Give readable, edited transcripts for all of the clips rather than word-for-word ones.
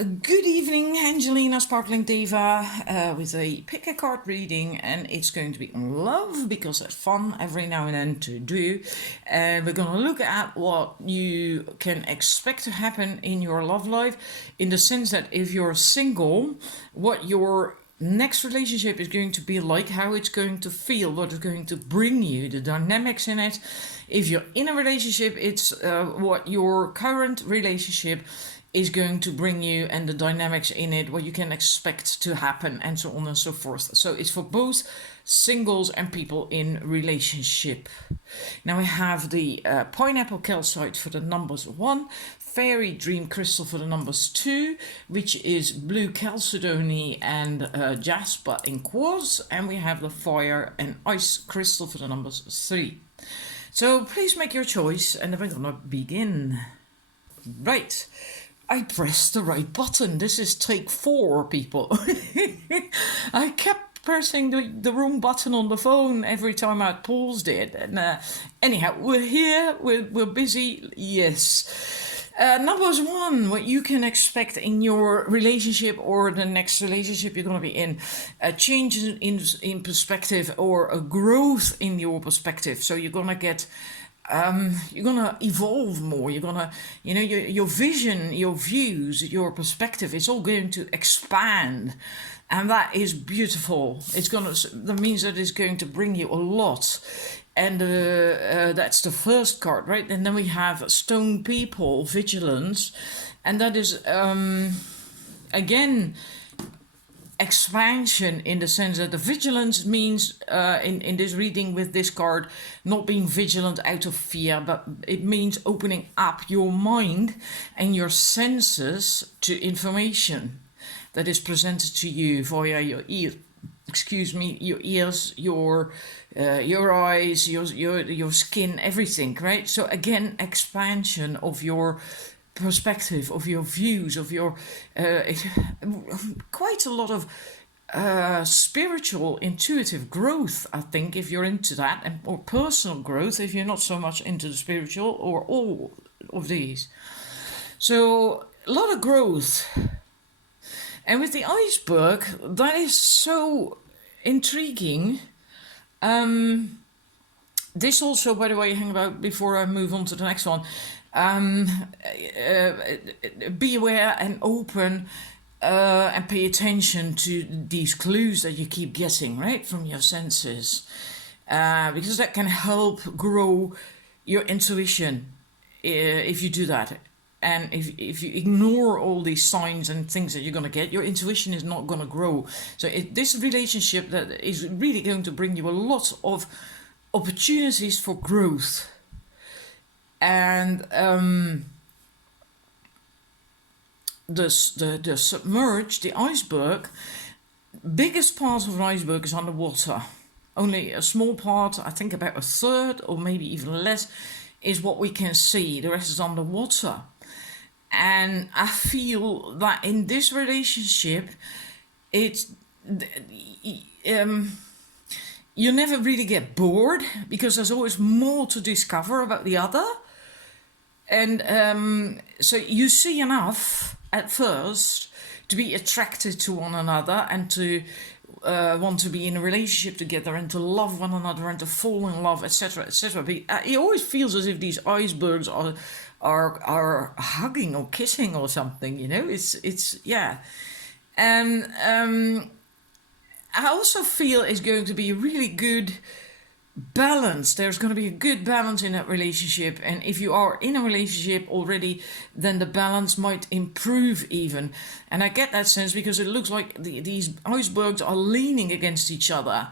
Good evening, Angelina, Sparkling Diva, with a pick a card reading, and it's going to be on love because it's fun every now and then to do. And we're going to look at what you can expect to happen in your love life, in the sense that if you're single, what your next relationship is going to be like, how it's going to feel, what it's going to bring you, the dynamics in it. If you're in a relationship, it's what your current relationship is going to bring you and the dynamics in it, what you can expect to happen, and so on and so forth. So it's for both singles and people in relationship. Now we have the pineapple calcite for the numbers 1, fairy dream crystal for the numbers 2, which is blue chalcedony and jasper in quartz, and we have the fire and ice crystal for the numbers 3. So please make your choice, and then we're gonna begin. Right. I pressed the right button. This is take 4, people. I kept pressing the wrong button on the phone every time I paused it. And anyhow, we're here. We're busy. Yes. Numbers 1, what you can expect in your relationship or the next relationship you're going to be in. A change in perspective or a growth in your perspective. So you're going to get... you're gonna evolve more. You're gonna, your vision, your views, your perspective is all going to expand, and that is beautiful. That means that it's going to bring you a lot, and that's the first card, right? And then we have stone people, vigilance, and that is again expansion, in the sense that the vigilance means in this reading with this card not being vigilant out of fear, but it means opening up your mind and your senses to information that is presented to you via your ears, your eyes, your skin, everything, right? So again, expansion of your perspective, of your views, of your quite a lot of spiritual intuitive growth, I think, if you're into that, and or personal growth if you're not so much into the spiritual, or all of these. So a lot of growth. And with the iceberg, that is so intriguing. This also, by the way, hang about before I move on to the next one. Be aware and open and pay attention to these clues that you keep getting, right, from your senses, because that can help grow your intuition if you do that. And if you ignore all these signs and things that you're going to get, your intuition is not going to grow. So this relationship that is really going to bring you a lot of opportunities for growth. And the submerged, the iceberg, biggest part of an iceberg is underwater. Only a small part, I think about a third or maybe even less, is what we can see. The rest is underwater. And I feel that in this relationship, it's you never really get bored, because there's always more to discover about the other. And so you see enough at first to be attracted to one another and to want to be in a relationship together and to love one another and to fall in love, etc., etc. But it always feels as if these icebergs are hugging or kissing or something. It's yeah. And I also feel it's going to be a really good balance. There's going to be a good balance in that relationship, and if you are in a relationship already, then the balance might improve even. And I get that sense because it looks like these icebergs are leaning against each other,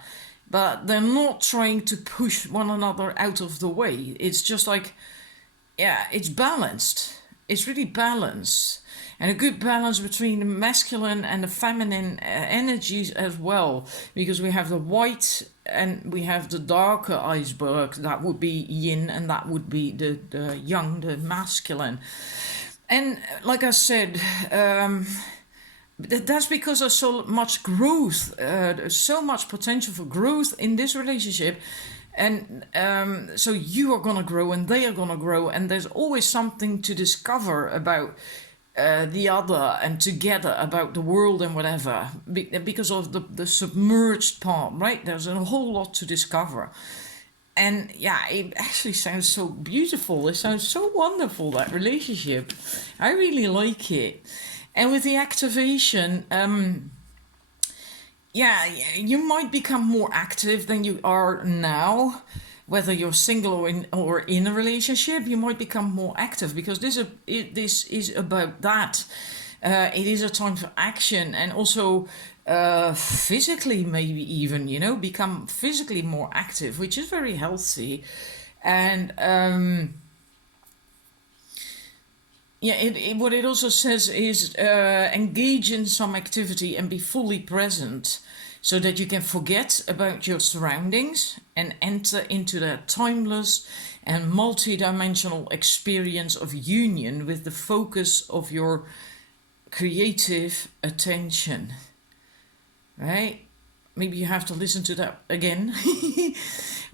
but they're not trying to push one another out of the way. It's just like, yeah, it's balanced. It's really balanced, and a good balance between the masculine and the feminine energies as well, because we have the white and we have the darker iceberg. That would be yin, and that would be the yang, the masculine. And like I said, that's because there's so much growth, so much potential for growth in this relationship. And so you are going to grow and they are going to grow, and there's always something to discover about the other and together about the world and whatever, because of the submerged part, right? There's a whole lot to discover. And yeah, it actually sounds so beautiful. It sounds so wonderful, that relationship. I really like it. And with the activation, yeah, you might become more active than you are now. Whether you're single or in a relationship, you might become more active, because this is about that. It is a time for action, and also physically, maybe even, become physically more active, which is very healthy. And what it also says is engage in some activity and be fully present, so that you can forget about your surroundings and enter into that timeless and multi-dimensional experience of union with the focus of your creative attention. Right? Maybe you have to listen to that again.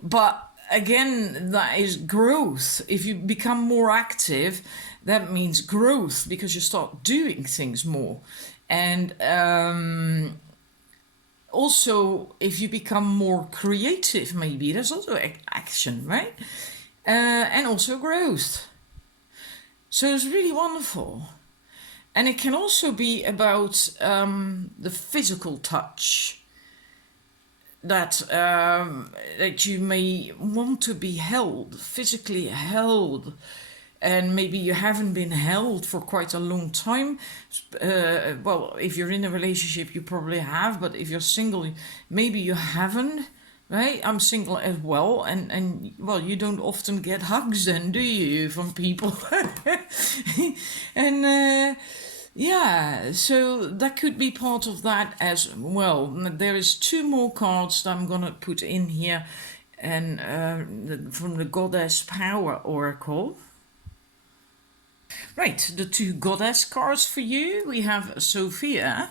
But again, that is growth. If you become more active, that means growth, because you start doing things more. And also, if you become more creative, maybe there's also action, right? And also growth. So it's really wonderful. And it can also be about the physical touch, that you may want to be held, physically held. And maybe you haven't been held for quite a long time. Well, if you're in a relationship, you probably have. But if you're single, maybe you haven't. Right? I'm single as well. And well, you don't often get hugs then, do you, from people? And yeah, so that could be part of that as well. There is 2 more cards that I'm going to put in here. And from the Goddess Power Oracle. Right, the 2 goddess cards for you. We have Sophia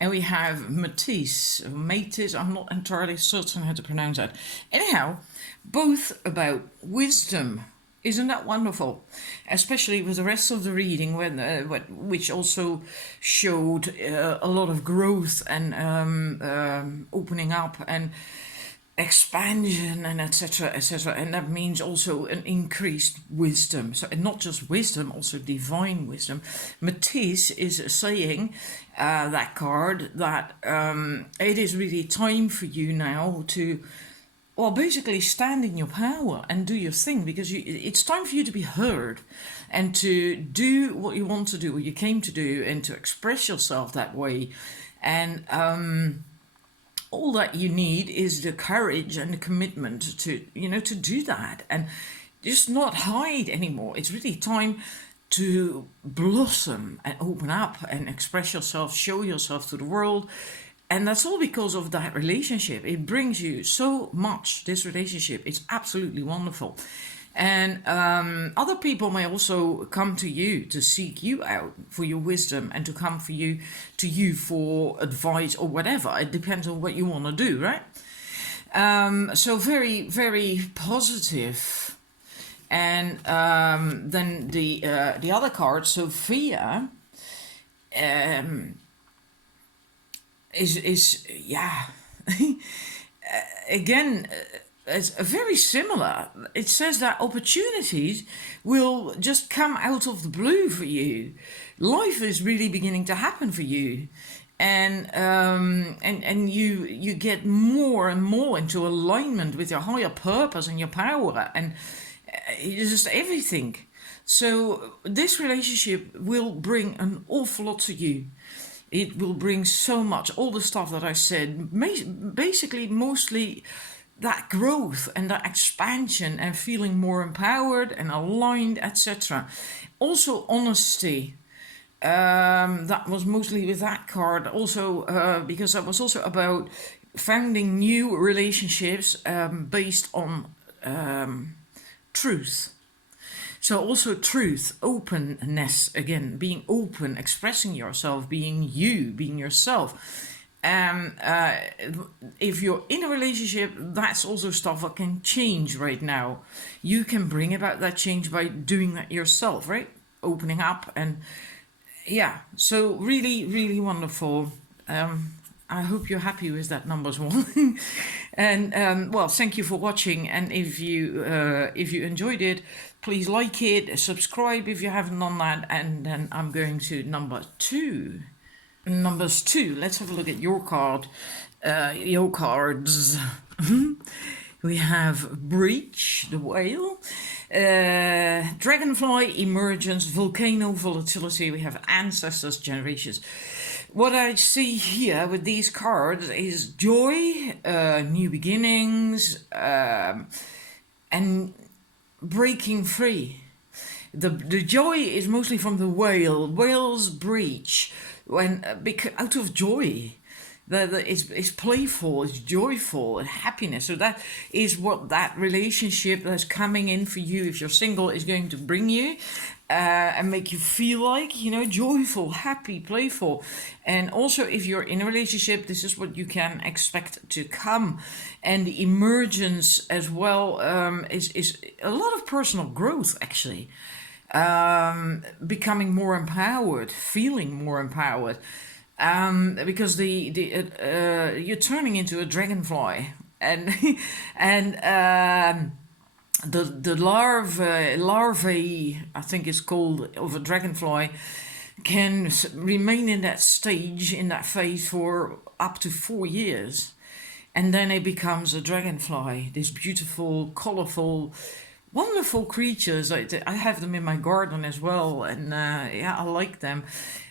and we have Matisse. Matisse, I'm not entirely certain how to pronounce that. Anyhow, both about wisdom. Isn't that wonderful? Especially with the rest of the reading, which also showed a lot of growth and opening up and expansion and etc., etc., and that means also an increased wisdom. So, and not just wisdom, also divine wisdom. Matisse is saying that card that it is really time for you now to, well, basically stand in your power and do your thing, because it's time for you to be heard and to do what you want to do, what you came to do, and to express yourself that way. And all that you need is the courage and the commitment to do that, and just not hide anymore. It's really time to blossom and open up and express yourself, show yourself to the world. And that's all because of that relationship. It brings you so much, this relationship. It's absolutely wonderful. And other people may also come to you to seek you out for your wisdom, and to come to you for advice or whatever. It depends on what you want to do, right? So very, very positive. And then the other card, Sophia, is yeah. Again. It's very similar. It says that opportunities will just come out of the blue for you. Life is really beginning to happen for you, and you get more and more into alignment with your higher purpose and your power, and it's just everything. So this relationship will bring an awful lot to you. It will bring so much, all the stuff that I said, basically mostly that growth and that expansion and feeling more empowered and aligned, etc. Also honesty. That was mostly with that card. Also because that was also about founding new relationships based on truth. So also truth, openness, again, being open, expressing yourself, being you, being yourself. If you're in a relationship, that's also stuff that can change right now. You can bring about that change by doing that yourself, right? Opening up and yeah, so really, really wonderful. I hope you're happy with that numbers one. And well, thank you for watching. And if you enjoyed it, please like it, subscribe if you haven't done that. And then I'm going to number two. Numbers two. Let's have a look at your card. Your cards. We have Breach, the whale, Dragonfly, Emergence, Volcano, Volatility. We have Ancestors, Generations. What I see here with these cards is joy, new beginnings, and breaking free. The joy is mostly from the whale. Whale's breach, when out of joy. It's playful, it's joyful, and happiness. So that is what that relationship that's coming in for you, if you're single, is going to bring you, and make you feel like, joyful, happy, playful. And also, if you're in a relationship, this is what you can expect to come. And the emergence as well is a lot of personal growth, actually. Becoming more empowered, feeling more empowered. Because you're turning into a dragonfly, and and the larvae, I think it's called, of a dragonfly, can remain in that stage, in that phase, for up to 4 years, and then it becomes a dragonfly. This beautiful, colorful, wonderful creatures. I have them in my garden as well, and I like them.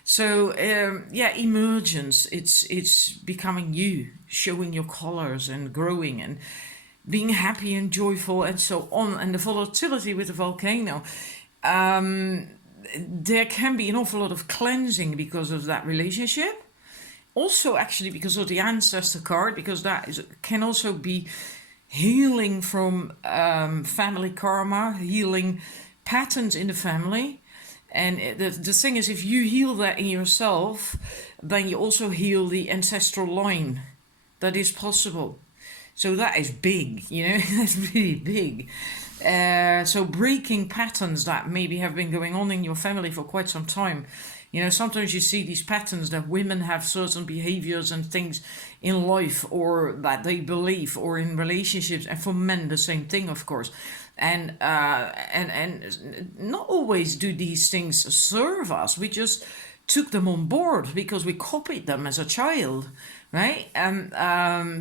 So emergence. It's becoming you, showing your colors and growing and being happy and joyful and so on. And the volatility with the volcano. There can be an awful lot of cleansing because of that relationship. Also, actually, because of the ancestor card, because can also be healing from family karma, healing patterns in the family. And the thing is, if you heal that in yourself, then you also heal the ancestral line. That is possible. So that is big, that's really big. So breaking patterns that maybe have been going on in your family for quite some time. Sometimes you see these patterns that women have certain behaviors and things in life, or that they believe, or in relationships, and for men the same thing, of course. And not always do these things serve us. We just took them on board because we copied them as a child, right? And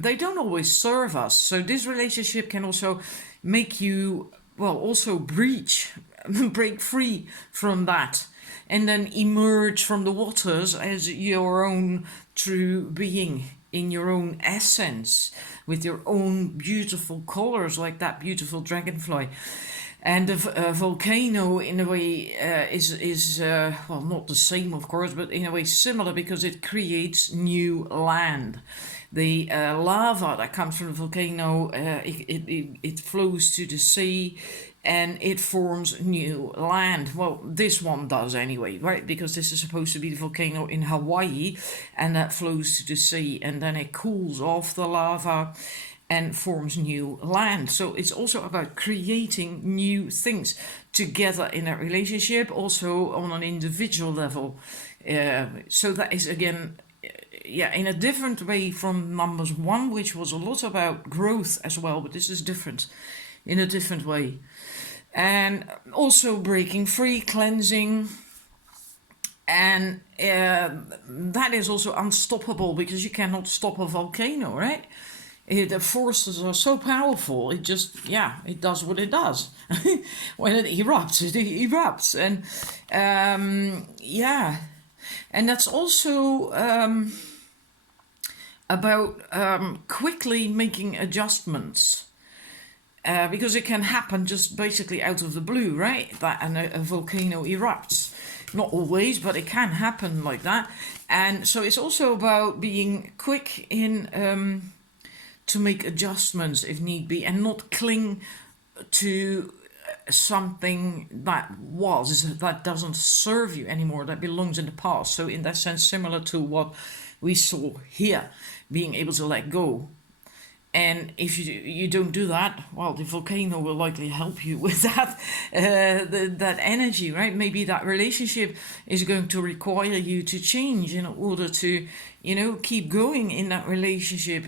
they don't always serve us. So this relationship can also make you, also break free from that, and then emerge from the waters as your own true being, in your own essence, with your own beautiful colors, like that beautiful dragonfly. And the volcano, in a way, is not the same, of course, but in a way similar, because it creates new land. The lava that comes from the volcano, it flows to the sea, and it forms new land. Well, this one does anyway, right? Because this is supposed to be the volcano in Hawaii, and that flows to the sea, and then it cools off the lava and forms new land. So it's also about creating new things together in a relationship, also on an individual level. So that is, again, in a different way from numbers one, which was a lot about growth as well, but this is different, in a different way. And also breaking free, cleansing, and that is also unstoppable, because you cannot stop a volcano, right? The forces are so powerful, it just, it does what it does. When it erupts, it erupts. And and that's also about quickly making adjustments. Because it can happen just basically out of the blue, right? That a volcano erupts. Not always, but it can happen like that. And so it's also about being quick in to make adjustments if need be, and not cling to something that doesn't serve you anymore, that belongs in the past. So in that sense, similar to what we saw here, being able to let go. And if you don't do that, well, the volcano will likely help you with that that energy, right? Maybe that relationship is going to require you to change in order to, keep going in that relationship,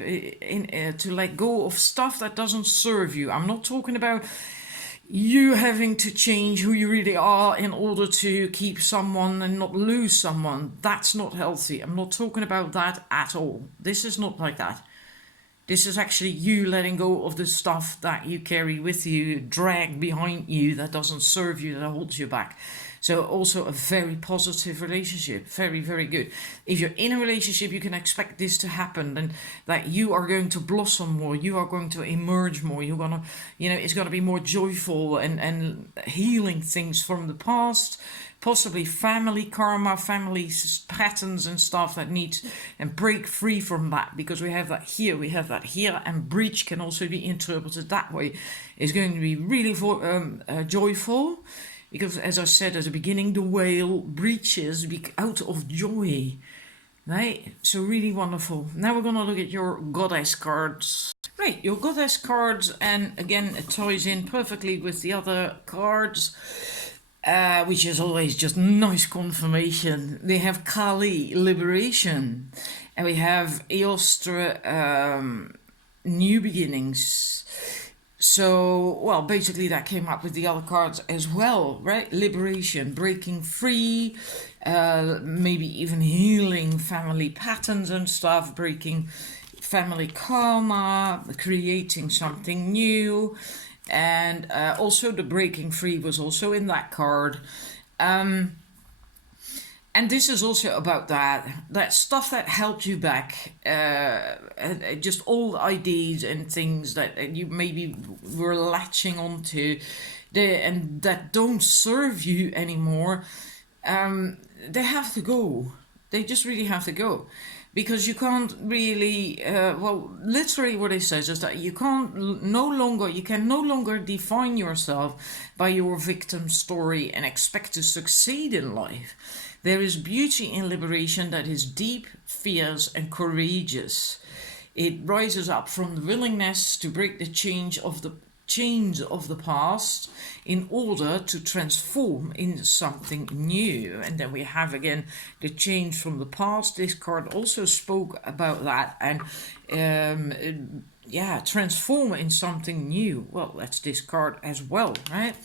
to let go of stuff that doesn't serve you. I'm not talking about you having to change who you really are in order to keep someone and not lose someone. That's not healthy. I'm not talking about that at all. This is not like that. This is actually you letting go of the stuff that you carry with you, drag behind you, that doesn't serve you, that holds you back. So also a very positive relationship. Very, very good. If you're in a relationship, you can expect this to happen, and that you are going to blossom more. You are going to emerge more. You're going to, it's going to be more joyful and healing things from the past. Possibly family karma, family patterns and stuff that need, and break free from that, because we have that here, and breach can also be interpreted that way. It's going to be really joyful, because as I said at the beginning, the whale breaches out of joy, right? So really wonderful. Now we're going to look at your goddess cards. Right, your goddess cards, and again, it ties in perfectly with the other cards. Which is always just nice confirmation. They have Kali, liberation, and we have Eostre, new beginnings. So, well, basically that came up with the other cards as well, right? Liberation, breaking free, maybe even healing family patterns and stuff, breaking family karma, creating something new. And also the breaking free was also in that card. And this is also about that stuff that held you back, just old ideas and things that you maybe were latching onto, and that don't serve you anymore. They have to go. They just really have to go. Because you can't really, literally what it says is that you can no longer define yourself by your victim story and expect to succeed in life. There is beauty in liberation that is deep, fierce, and courageous. It rises up from the willingness to break the chains of the past in order to transform into something new. And then we have again the change from the past. This card also spoke about that, and transform in something new. Well, that's this card as well, right?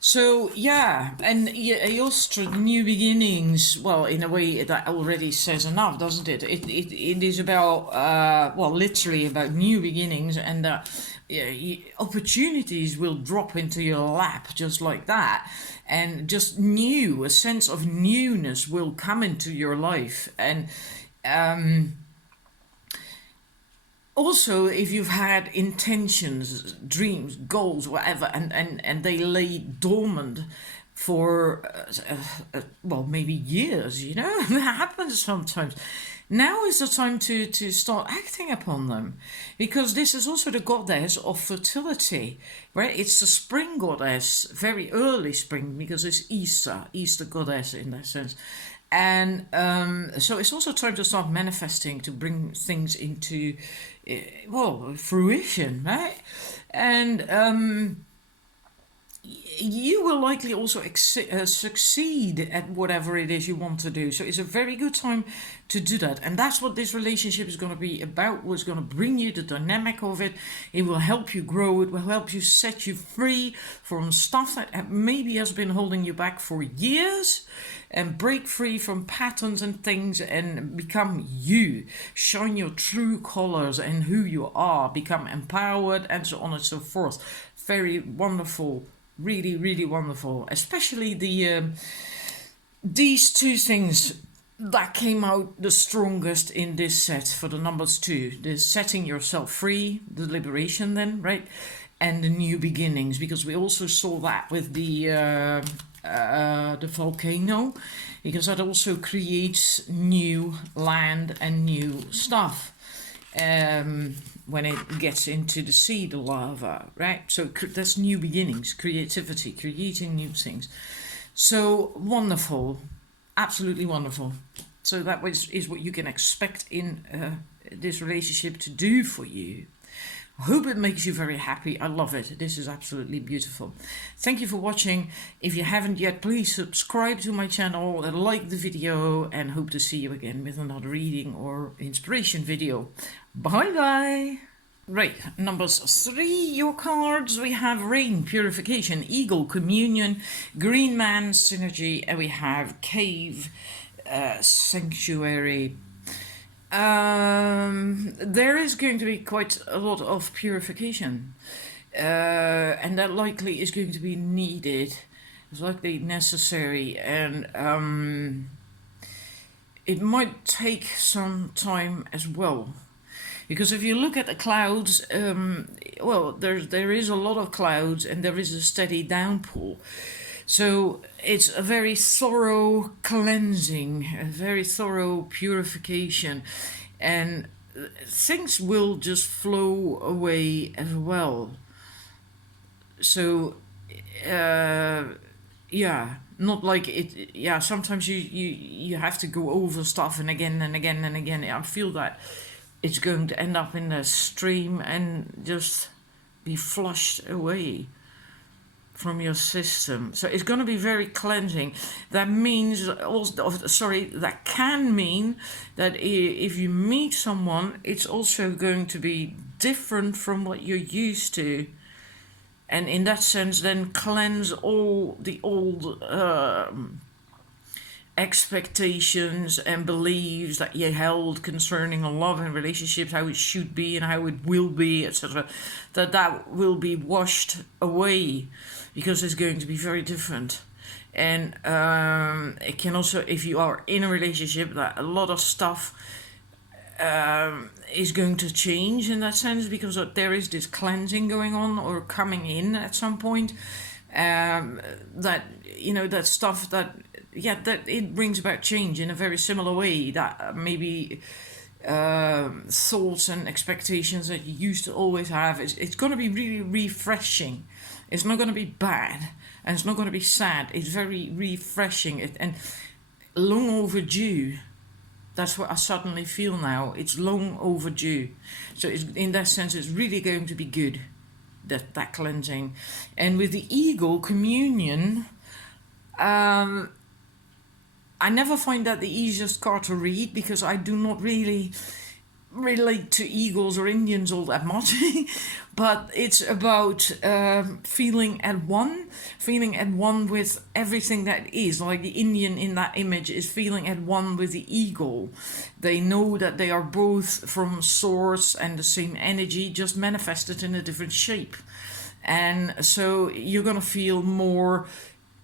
So yeah, and Eostre, new beginnings. Well, in a way that already says enough, doesn't it? It is about literally about new beginnings, and opportunities will drop into your lap just like that, and just a sense of newness will come into your life. And also, if you've had intentions, dreams, goals, whatever, and they lay dormant for maybe years, that happens sometimes. Now is the time to start acting upon them, because this is also the goddess of fertility, right? It's the spring goddess, very early spring, because it's Easter goddess in that sense. And so it's also time to start manifesting, to bring things into, fruition, right? And you will likely also succeed at whatever it is you want to do. So it's a very good time to do that. And that's what this relationship is going to be about. What's going to bring you the dynamic of it. It will help you grow. It will help you set you free from stuff that maybe has been holding you back for years, and break free from patterns and things, and become you. Shine your true colors and who you are. Become empowered, and so on and so forth. Very wonderful. Really, really wonderful. Especially these two things that came out the strongest in this set for the numbers 2. The setting yourself free, the liberation then, right? And the new beginnings, because we also saw that with the volcano, because that also creates new land and new stuff. When it gets into the sea, the lava, right? So that's new beginnings, creativity, creating new things. So wonderful, absolutely wonderful. So that is what you can expect in this relationship to do for you. Hope it makes you very happy. I love it. This is absolutely beautiful. Thank you for watching. If you haven't yet, please subscribe to my channel, like the video, and hope to see you again with another reading or inspiration video. Bye bye. Right, numbers 3, your cards. We have Rain, Purification, Eagle, Communion, Green Man, Synergy, and we have Cave, Sanctuary. There is going to be quite a lot of purification, and that likely is going to be needed. It's likely necessary, and it might take some time as well. Because if you look at the clouds, well, there is a lot of clouds and there is a steady downpour. So it's a very thorough cleansing, a very thorough purification, and things will just flow away as well. So, yeah, not like it. Yeah, sometimes you have to go over stuff and again and again and again. I feel that it's going to end up in the stream and just be flushed away from your system. So it's going to be very cleansing. That means also, sorry, that can mean that if you meet someone, it's also going to be different from what you're used to, and in that sense then cleanse all the old expectations and beliefs that you held concerning love and relationships, how it should be and how it will be, etc. That will be washed away, because it's going to be very different. And it can also, if you are in a relationship, that a lot of stuff is going to change in that sense, because there is this cleansing going on or coming in at some point. That, you know, that stuff that, yeah, that it brings about change in a very similar way, that maybe thoughts and expectations that you used to always have, it's going to be really refreshing. It's not going to be bad, and it's not going to be sad. It's very refreshing and long overdue. That's what I suddenly feel now. It's long overdue. So it's, in that sense, it's really going to be good, that cleansing. And with the Eagle, Communion, I never find that the easiest card to read, because I do not really relate to eagles or Indians all that much. But it's about feeling at one with everything that is. Like the Indian in that image is feeling at one with the eagle. They know that they are both from source and the same energy, just manifested in a different shape. And so you're going to feel more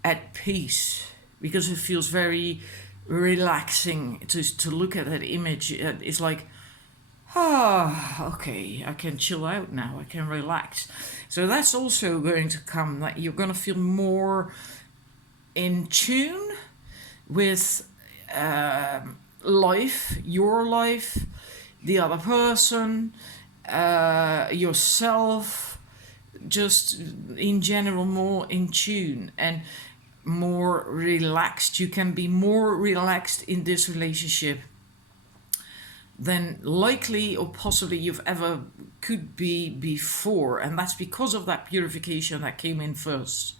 at peace, because it feels very relaxing to look at that image. It's like, okay, I can chill out now, I can relax. So that's also going to come, that you're going to feel more in tune with life, your life, the other person, yourself, just in general more in tune and more relaxed. You can be more relaxed in this relationship than likely or possibly you've ever could be before, and that's because of that purification that came in first.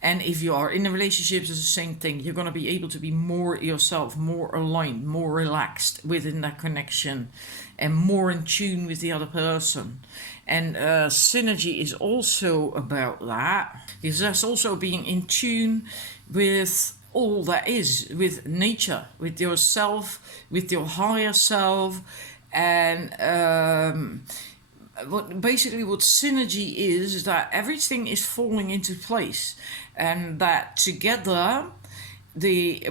And if you are in a relationship, it's the same thing. You're going to be able to be more yourself, more aligned, more relaxed within that connection, and more in tune with the other person. And synergy is also about that, because that's also being in tune with all that is, with nature, with yourself, with your higher self. And what synergy is that everything is falling into place, and that together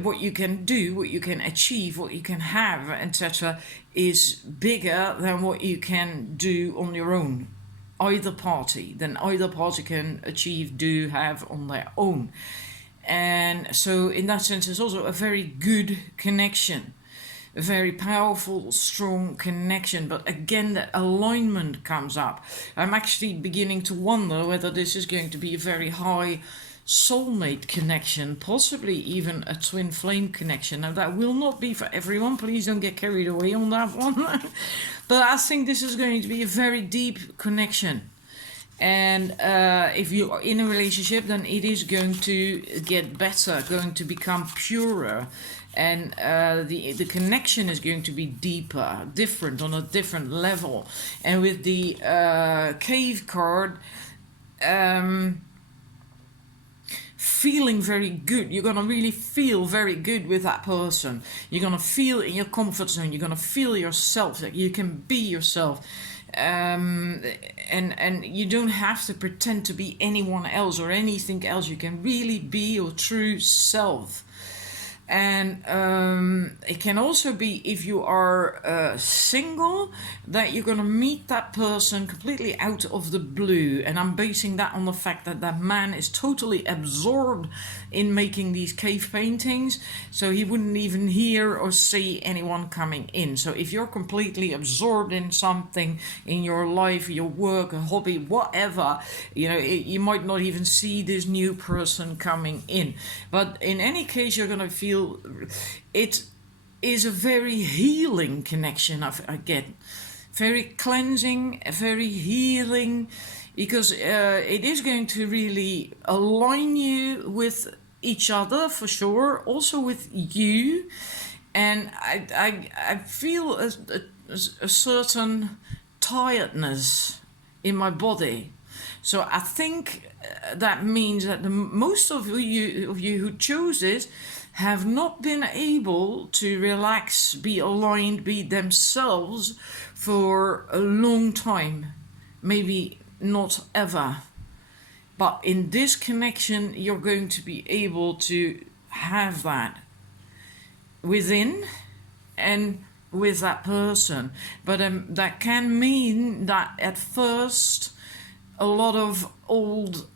what you can do, what you can achieve, what you can have, etc., is bigger than what you can do on your own. Either party can achieve, do, have on their own. And so in that sense, it's also a very good connection, a very powerful, strong connection. But again, that alignment comes up. I'm actually beginning to wonder whether this is going to be a very high soulmate connection, possibly even a twin flame connection. Now that will not be for everyone, please don't get carried away on that one. But I think this is going to be a very deep connection. And if you are in a relationship, then it is going to get better, going to become purer, and the connection is going to be deeper, different, on a different level. And with the cave card, feeling very good, you're gonna really feel very good with that person. You're gonna feel in your comfort zone. You're gonna feel yourself, that you can be yourself. And you don't have to pretend to be anyone else or anything else. You can really be your true self. And it can also be, if you are single, that you're going to meet that person completely out of the blue. And I'm basing that on the fact that that man is totally absorbed in making these cave paintings, so he wouldn't even hear or see anyone coming in. So if you're completely absorbed in something in your life, your work, a hobby, whatever, you might not even see this new person coming in. But in any case, you're going to feel it is a very healing connection. I get very cleansing, very healing, because it is going to really align you with each other for sure, also with you. And I feel a certain tiredness in my body. So I think that means that the most of you who chose this have not been able to relax, be aligned, be themselves for a long time. Maybe not ever. But in this connection, you're going to be able to have that within and with that person. But that can mean that at first, a lot of old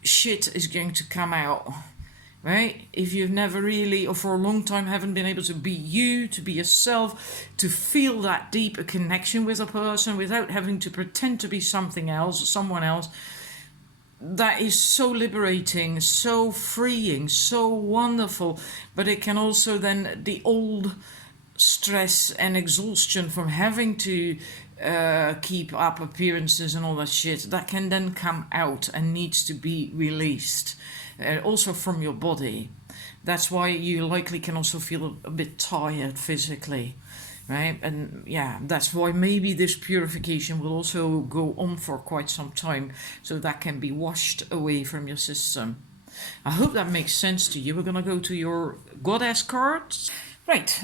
shit is going to come out. Right? If you've never really, or for a long time, haven't been able to be you, to be yourself, to feel that deeper connection with a person without having to pretend to be something else, someone else, that is so liberating, so freeing, so wonderful. But it can also then, the old stress and exhaustion from having to keep up appearances and all that shit, that can then come out and needs to be released. Also from your body. That's why you likely can also feel a bit tired physically, right? And yeah, that's why maybe this purification will also go on for quite some time, so that can be washed away from your system. I hope that makes sense to you. We're gonna go to your goddess cards. Right,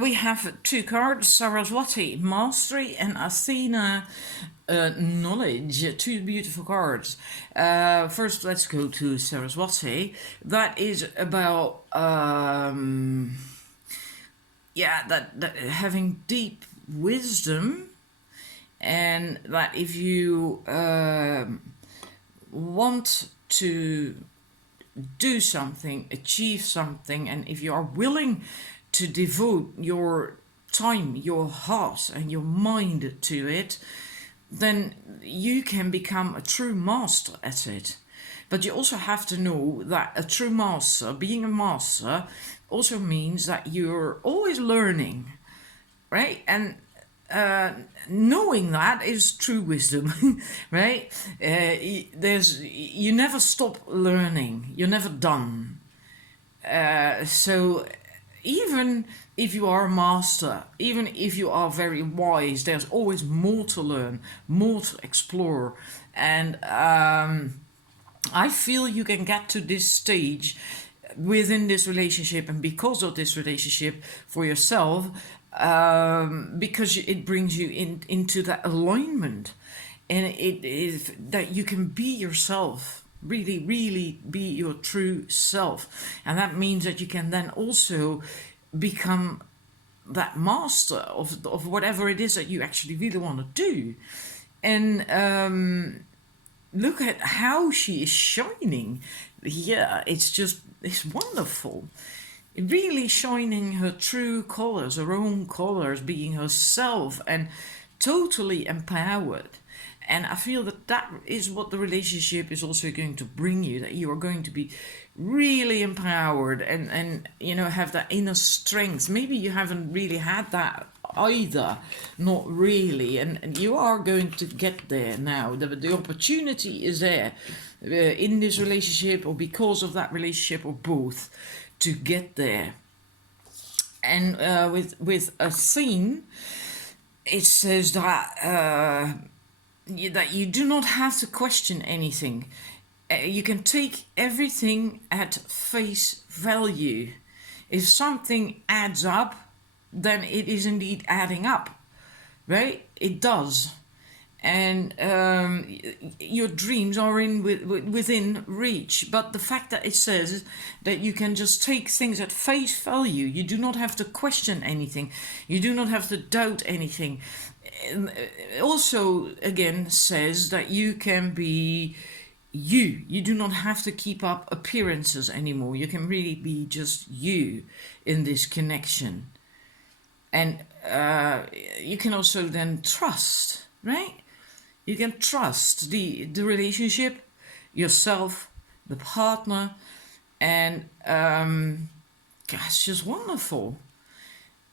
we have two cards, Saraswati, Mastery, and Athena, Knowledge. Two beautiful cards. First, let's go to Saraswati. That is about, that having deep wisdom, and that if you want to do something, achieve something, and if you are willing to devote your time, your heart and your mind to it, then you can become a true master at it. But you also have to know that a true master, being a master, also means that you're always learning, right? And knowing that is true wisdom, right? You never stop learning. You're never done. So even if you are a master, even if you are very wise, there's always more to learn, more to explore. And I feel you can get to this stage within this relationship and because of this relationship for yourself, because it brings you into that alignment, and it is that you can be yourself, really, really be your true self. And that means that you can then also become that master of whatever it is that you actually really want to do. And look at how she is shining. Yeah, it's wonderful. Really shining her true colors, her own colors, being herself and totally empowered. And I feel that that is what the relationship is also going to bring you, that you are going to be really empowered and you know, have that inner strength. Maybe you haven't really had that either, not really, and you are going to get there now. The opportunity is there in this relationship, or because of that relationship, or both, to get there. And with a theme, it says that that you do not have to question anything. You can take everything at face value. If something adds up, then it is indeed adding up, right? It does. And your dreams are within reach. But the fact that it says that you can just take things at face value, you do not have to question anything, you do not have to doubt anything. Also, again, says that you can be you do not have to keep up appearances anymore. You can really be just you in this connection. And you can also then trust, right? You can trust the relationship, yourself, the partner, and it's just wonderful.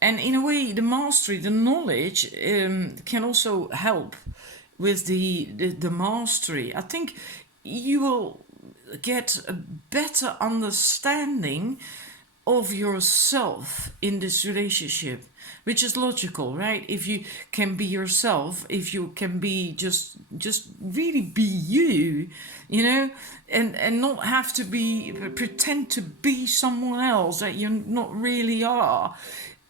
And in a way, the mastery, the knowledge, can also help with the mastery. I think you will get a better understanding of yourself in this relationship, which is logical, right? If you can be yourself, if you can be just really be you, you know, and not have to be pretend to be someone else that you not really are,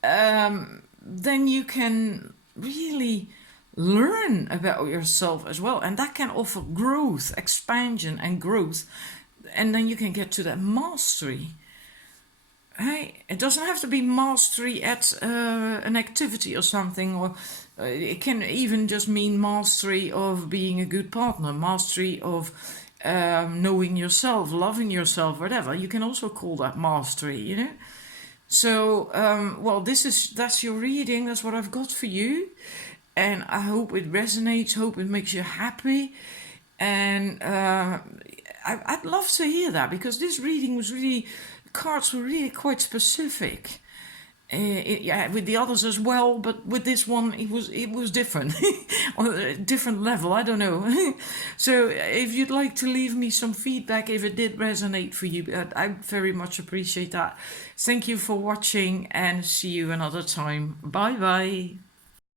then you can really learn about yourself as well, and that can offer growth, expansion and growth, and then you can get to that mastery. Right? It doesn't have to be mastery at an activity or something, or it can even just mean mastery of being a good partner, mastery of knowing yourself, loving yourself, whatever. You can also call that mastery, you know. So, well, that's your reading. That's what I've got for you, and I hope it resonates. Hope it makes you happy, and I'd love to hear that, because this reading was really. Cards were really quite specific. Yeah, with the others as well, but with this one it was different, on a different level. I don't know. So if you'd like to leave me some feedback, if it did resonate for you, I very much appreciate that. Thank you for watching, and see you another time. Bye bye.